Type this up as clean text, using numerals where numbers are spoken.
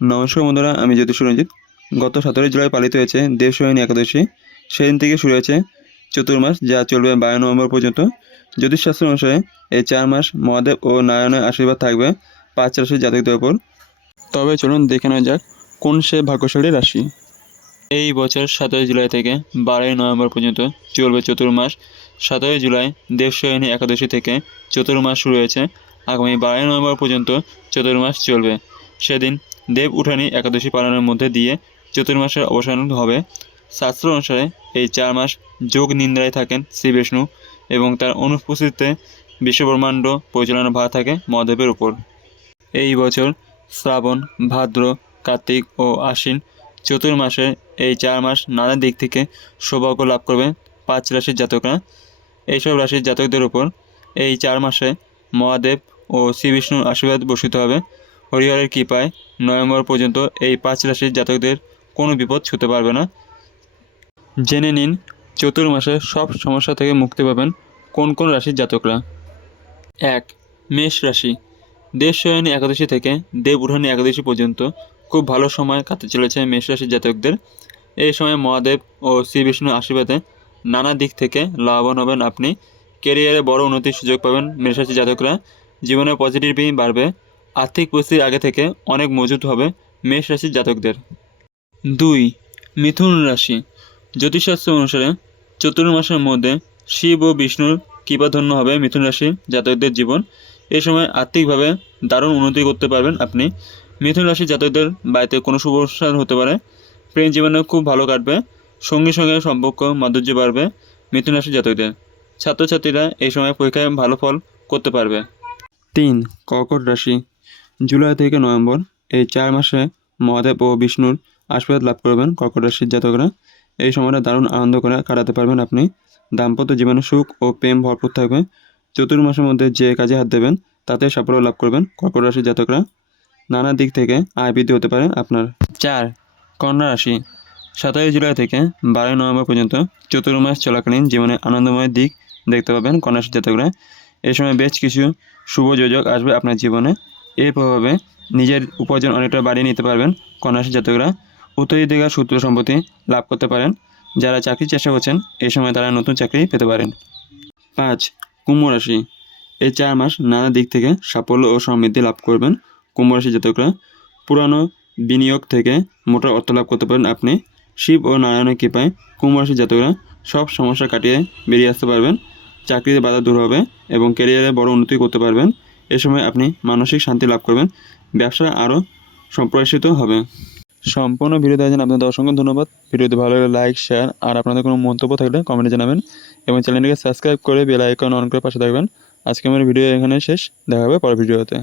নমস্কার বন্ধুরা, আমি জ্যোতিষ রঞ্জিত। গত 17 জুলাই পালিত হয়েছে দেবসহিনী একাদশী। সেদিন থেকে শুরু হয়েছে চতুর্মাস, যা চলবে 22 নভেম্বর পর্যন্ত। জ্যোতিষশাস্ত্র অনুসারে এই 4 মাস মহাদেব ও নারায়ণের আশীর্বাদ থাকবে 5 রাশির জাতকদের ওপর। তবে চলুন দেখে নেওয়া যাক কোন সে ভাগ্যশালী রাশি। এই বছর 17 জুলাই থেকে 12 নভেম্বর পর্যন্ত চলবে চতুর্মাস। 17 জুলাই দেবসহিনী একাদশী থেকে চতুর্মাস শুরু হয়েছে। আগামী 12 নভেম্বর পর্যন্ত চতুর্মাস চলবে। সেদিন দেব উঠানি একাদশী পালনের মধ্যে দিয়ে চতুর্মাসের অবসান হবে। শাস্ত্র অনুসারে এই 4 মাস যোগ নিন্দ্রায় থাকেন শ্রী বিষ্ণু এবং তার অনুপস্থিতিতে বিশ্বব্রহ্মাণ্ড পরিচালনার ভার থাকে মহাদেবের উপর। এই বছর শ্রাবণ, ভাদ্র, কার্তিক ও আশ্বিন চতুর্মাসের এই 4 মাস নানা দিক থেকে সৌভাগ্য লাভ করবে 5 রাশির জাতকরা। এইসব রাশির জাতকদের উপর এই 4 মাসে মহাদেব ও শ্রী বিষ্ণুর আশীর্বাদ বর্ষিত হবে। হরিহরের কৃপায় নভেম্বর পর্যন্ত এই 5 রাশির জাতকদের কোনো বিপদ ছুঁতে পারবে না। জেনে নিন চতুর্মাসে সব সমস্যা থেকে মুক্তি পাবেন কোন কোন রাশির জাতকরা। 1. মেষ রাশি। দেবসহিনী একাদশী থেকে দেব উঠানি একাদশী পর্যন্ত খুব ভালো সময় কাটতে চলেছে মেষ রাশির জাতকদের। এই সময় মহাদেব ও শ্রী বিষ্ণুর আশীর্বাদে নানা দিক থেকে লাভবান হবেন আপনি। ক্যারিয়ারে বড় উন্নতির সুযোগ পাবেন মেষ রাশির জাতকরা। জীবনে পজিটিভিটি বাড়বে। আর্থিক পরিস্থিতি আগে থেকে অনেক মজবুত হবে মেষ রাশির জাতকদের। 2. মিথুন রাশি। জ্যোতিষশাস্ত্র অনুসারে চতুর্মাসের মধ্যে শিব ও বিষ্ণুর কৃপাধন্য হবে মিথুন রাশির জাতকদের জীবন। এই সময় আর্থিকভাবে দারুণ উন্নতি করতে পারবেন আপনি। মিথুন রাশির জাতকদের বাড়িতে কোনো শুভ অনুষ্ঠান হতে পারে। প্রেম জীবনে খুব ভালো কাটবে। সঙ্গীর সঙ্গে সম্পর্ক মাধুর্য বাড়বে মিথুন রাশির জাতকদের। ছাত্রছাত্রীরা এই সময় পরীক্ষায় ভালো ফল করতে পারবে। 3. কর্কট রাশি। জুলাই থেকে নভেম্বর এই 4 মাসে মহাদেব ও বিষ্ণুর আশীর্বাদ লাভ করবেন কর্কট রাশির জাতকরা। এই সময়টা দারুণ আনন্দ করে কাটাতে পারবেন আপনি। দাম্পত্য জীবনে সুখ ও প্রেম ভরপুর থাকবে। চতুর্মাসের মধ্যে যে কাজে হাত দেবেন তাতে সাফল্য লাভ করবেন কর্কট রাশির জাতকরা। নানা দিক থেকে আয় বৃদ্ধি হতে পারে আপনার। 4. কন্যা রাশি। 17 জুলাই থেকে 12 নভেম্বর পর্যন্ত চতুর্মাস চলাকালীন জীবনে আনন্দময় দিক দেখতে পাবেন কন্যা রাশির জাতকরা। এই সময় বেশ কিছু শুভ যোজক আসবে আপনার জীবনে। এর প্রভাবে নিজের উপার্জন অনেকটা বাড়িয়ে নিতে পারবেন কন্যা রাশির জাতকরা। উত্তরাধিকার সূত্র সম্পত্তি লাভ করতে পারেন। যারা চাকরির চেষ্টা করছেন এই সময় তারা নতুন চাকরি পেতে পারেন। 5. কুম্ভ রাশি। এই 4 মাস নানা দিক থেকে সাফল্য ও সমৃদ্ধি লাভ করবেন কুম্ভ রাশির জাতকরা। পুরানো বিনিয়োগ থেকে মোটা অর্থ লাভ করতে পারেন আপনি। শিব ও নারায়ণের কৃপায় কুম্ভ রাশির জাতকরা সব সমস্যা কাটিয়ে বেরিয়ে আসতে পারবেন। চাকরিতে বাধা দূর হবে এবং ক্যারিয়ারে বড় উন্নতি করতে পারবেন। এ সময় আপনি মানসিক শান্তি লাভ করবেন। ব্যবসা আরও সম্প্রসারিত হবে। সম্পূর্ণ ভিডিও দেখার জন্য আপনাদের অসংখ্য ধন্যবাদ। ভিডিওটি ভালো লাগলে লাইক, শেয়ার আর আপনাদের কোনো মন্তব্য থাকলে কমেন্টে জানাবেন এবং চ্যানেলটিকে সাবস্ক্রাইব করে বেল আইকন অন করে পাশে থাকবেন। আজকে আমার ভিডিও এখানে শেষ। দেখা হবে পরের ভিডিওতে।